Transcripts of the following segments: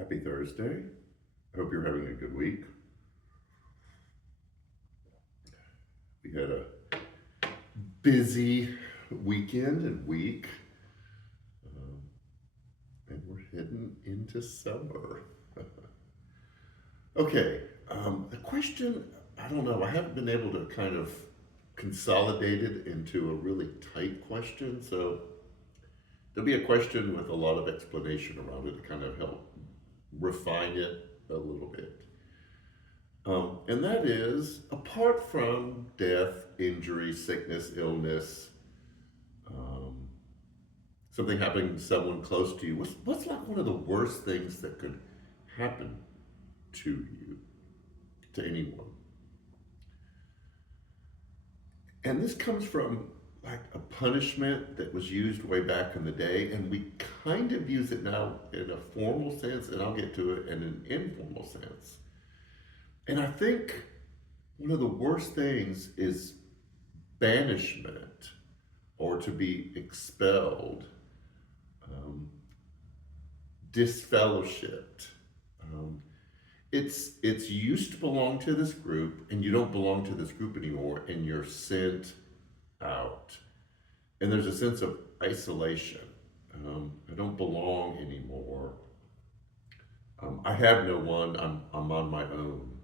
Happy Thursday. I hope you're having a good week. We had a busy weekend and week, um, and we're heading into summer. Okay, the question, I don't know, I haven't been able to kind of consolidate it into a really tight question, so there'll be a question with a lot of explanation around it to kind of help refine it a little bit. And that is, apart from death, injury, sickness, illness, um, something happening to someone close to you, what's like one of the worst things that could happen to you, to anyone? And this comes from like a punishment that was used way back in the day, and we kind of use it now in a formal sense, and I'll get to it in an informal sense. And I think one of the worst things is banishment or to be expelled, um, disfellowshipped. Um, it's you used to belong to this group, and you don't belong to this group anymore, and you're sent out. And there's a sense of isolation. I don't belong anymore. I have no one. I'm on my own.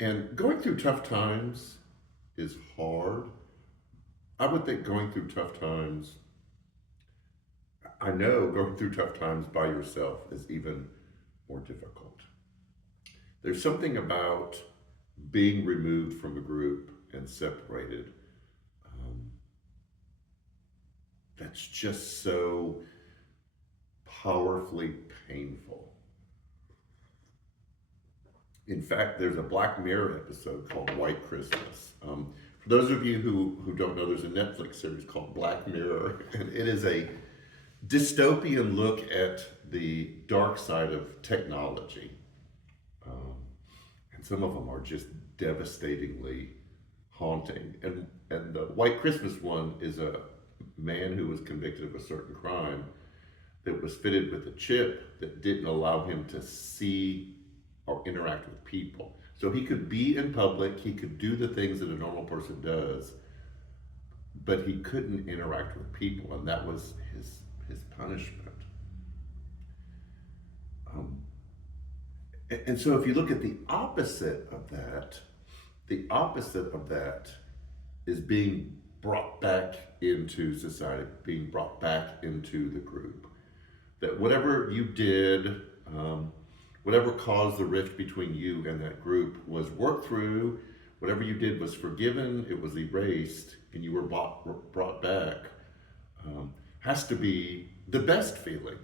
And going through tough times is hard. I would think going through tough times, I know going through tough times by yourself is even more difficult. There's something about being removed from a group and separated, um, that's just so powerfully painful. In fact, there's a Black Mirror episode called White Christmas. For those of you who don't know, there's a Netflix series called Black Mirror, and it is a dystopian look at the dark side of technology. Um, and some of them are just devastatingly haunting. And the White Christmas one is a man who was convicted of a certain crime that was fitted with a chip that didn't allow him to see or interact with people. So he could be in public, he could do the things that a normal person does, but he couldn't interact with people, and that was his punishment. Um, and so if you look at the opposite of that is being brought back into society, being brought back into the group. That whatever you did, whatever caused the rift between you and that group was worked through, whatever you did was forgiven, it was erased, and you were brought back, has to be the best feeling,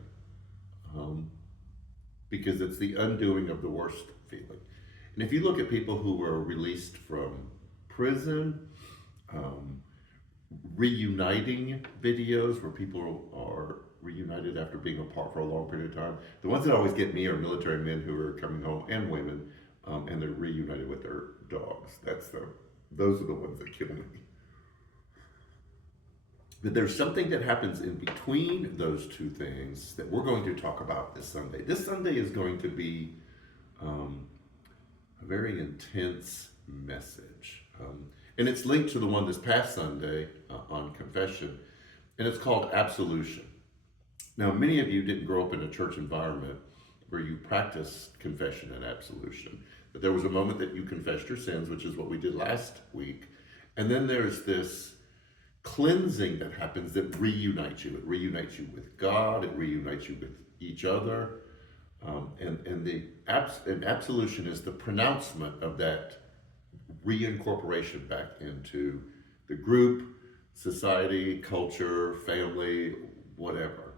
um, because it's the undoing of the worst feeling. And if you look at people who were released from prison, um, reuniting videos where people are reunited after being apart for a long period of time. The ones that always get me are military men who are coming home and women, and they're reunited with their dogs. Those are the ones that kill me. But there's something that happens in between those two things that we're going to talk about this Sunday. This Sunday is going to be um, a very intense message. And it's linked to the one this past Sunday on confession, and it's called absolution. Now, many of you didn't grow up in a church environment where you practiced confession and absolution. But there was a moment that you confessed your sins, which is what we did last week. And then there's this cleansing that happens that reunites you. It reunites you with God, it reunites you with each other. And absolution is the pronouncement of that reincorporation back into the group, society, culture, family, whatever.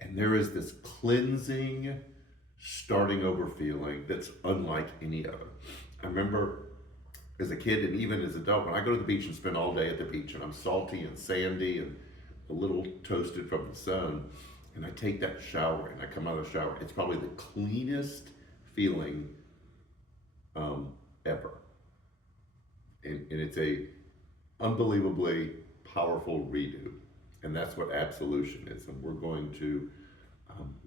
And there is this cleansing, starting over feeling that's unlike any other. I remember as a kid and even as an adult, when I go to the beach and spend all day at the beach and I'm salty and sandy and a little toasted from the sun, and I take that shower and I come out of the shower, it's probably the cleanest feeling ever. And it's a unbelievably powerful redo. And that's what absolution is. And we're going to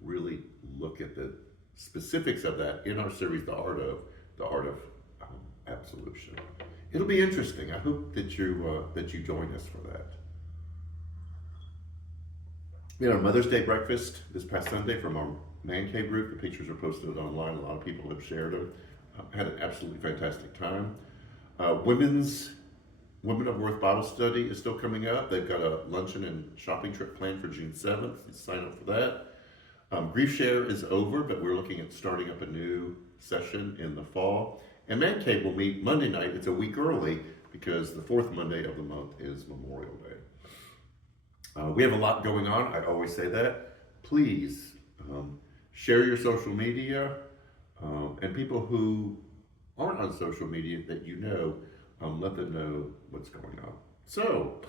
really look at the specifics of that in our series, the art of absolution. It'll be interesting. I hope that you join us for that. We had our Mother's Day breakfast this past Sunday from our Man Cave group. The pictures are posted online. A lot of people have shared them. Had an absolutely fantastic time. Women of Worth Bible Study is still coming up. They've got a luncheon and shopping trip planned for June 7th. You sign up for that. Grief Share is over, but we're looking at starting up a new session in the fall. And Man Cave will meet Monday night. It's a week early because the fourth Monday of the month is Memorial Day. We have a lot going on. I always say that. Please share your social media, and people who aren't on social media that you know, let them know what's going on. So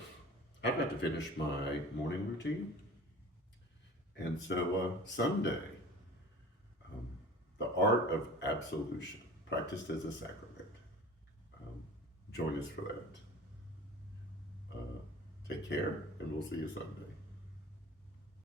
I've got to finish my morning routine. And so Sunday, the art of absolution, practiced as a sacrament. Join us for that. Take care, and we'll see you Sunday.